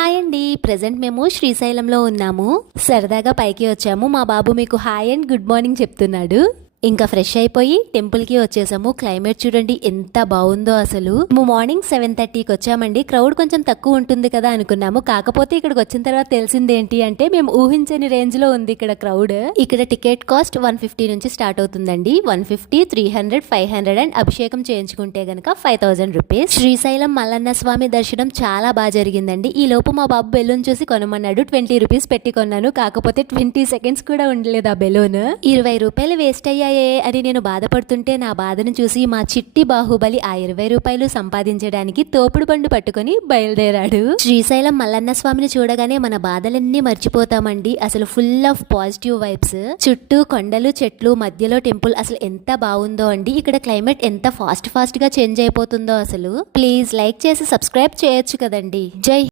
Hi అండి. Present మేము శ్రీశైలంలో ఉన్నాము. సరదాగా పైకి వచ్చాము. మా బాబు మీకు హాయ్ అండ్ గుడ్ మార్నింగ్ చెప్తున్నాడు. ఇంకా ఫ్రెష్ అయిపోయి టెంపుల్ కి వచ్చేసాము. క్లైమేట్ చూడండి ఎంత బాగుందో అసలు. మేము మార్నింగ్ 7:30కి వచ్చామండి. క్రౌడ్ కొంచెం తక్కువ ఉంటుంది కదా అనుకున్నాము. కాకపోతే ఇక్కడికి వచ్చిన తర్వాత తెలిసింది ఏంటి అంటే మేము ఊహించని రేంజ్ లో ఉంది ఇక్కడ క్రౌడ్. ఇక్కడ టికెట్ కాస్ట్ 150 నుంచి స్టార్ట్ అవుతుందండి. 150, 300, 500 అండ్ అభిషేకం చేయించుకుంటే గనక 5000 రూపీస్. శ్రీశైలం మల్లన్న స్వామి దర్శనం చాలా బాగా జరిగిందండి. ఈ లోపు మా బాబు బెలూన్ చూసి కొనమన్నాడు. 20 రూపీస్ పెట్టి కొన్నాను. కాకపోతే 20 సెకండ్స్ కూడా ఉండలేదు ఆ బెలూన్. 20 రూపాయలు వేస్ట్ అయ్యాయి అని నేను బాధపడుతుంటే నా బాధను చూసి మా చిట్టి బాహుబలి ఆ 20 రూపాయలు సంపాదించడానికి తోపుడు బండు పట్టుకుని బయలుదేరాడు. శ్రీశైలం మల్లన్న స్వామిని చూడగానే మన బాధలన్నీ మర్చిపోతామండి. అసలు ఫుల్ ఆఫ్ పాజిటివ్ వైబ్స్. చుట్టూ కొండలు చెట్లు మధ్యలో టెంపుల్ అసలు ఎంత బాగుందో అండి. ఇక్కడ క్లైమేట్ ఎంత ఫాస్ట్ గా చేంజ్ అయిపోతుందో అసలు. ప్లీజ్ లైక్ చేసి సబ్స్క్రైబ్ చేయొచ్చు కదండి. జై